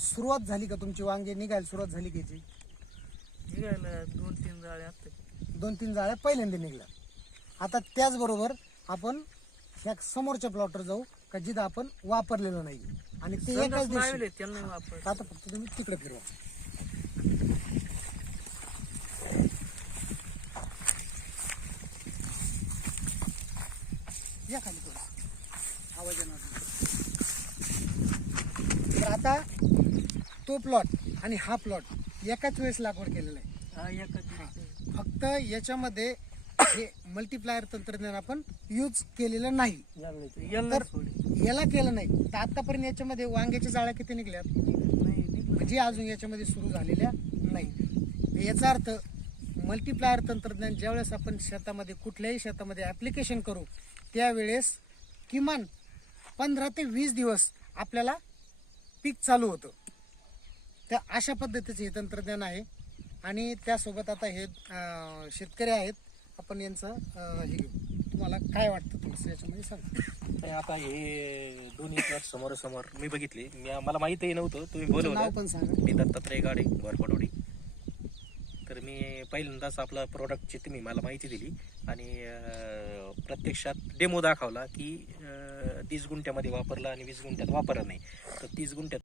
सुरुवात झाली का तुमची? वांगे निघायला सुरुवात झाली की याची? निघायला दोन तीन जाळे आता दोन तीन जाळ्या पहिल्यांदा निघल्या. आता त्याचबरोबर आपण ह्या समोरच्या प्लॉटवर जाऊ का जिथं आपण वापरलेलं नाही. आणि ते एकाच दिवशी आता फक्त तुम्ही तिकडे फिरवा. या खाली थोडं. आवाज येणार आता तो प्लॉट आणि हा प्लॉट एकाच वेळेस लागवड केलेला आहे. फक्त याच्यामध्ये हे मल्टीप्लायर तंत्रज्ञान आपण यूज केलेलं नाही. याला तर सोडे याला केलं नाही. तर आतापर्यंत याच्यामध्ये वांग्याच्या जाळ्या किती निघल्यात. म्हणजे अजून याच्यामध्ये सुरू झालेल्या नाही. याचा अर्थ मल्टीप्लायर तंत्रज्ञान ज्यावेळेस आपण शेतामध्ये कुठल्याही शेतामध्ये ॲप्लिकेशन करू त्यावेळेस किमान पंधरा ते वीस दिवस आपल्याला पीक चालू होतं. तर अशा पद्धतीचं हे तंत्रज्ञान आहे. आणि त्यासोबत आता हे शेतकरी आहेत. आपण यांचं हे घेऊ. तुम्हाला काय वाटतं थोडंसं याच्यामध्ये सांगा. आता हे दोन्ही प्लॉट समोर समोर मी बघितले. मी मला माहितही नव्हतं. तुम्ही बोलवलं. पण सांगा. मी दत्तात्रय गाडे गोरपडोडी तर मी पहिल्यांदाच आपला प्रोडक्टची तुम्ही मला माहिती दिली. आणि प्रत्यक्षात डेमो दाखवला की तीस गुंठ्यामध्ये वापरला आणि वीस गुंठ्यात वापरला नाही. तर तीस गुंठ्यात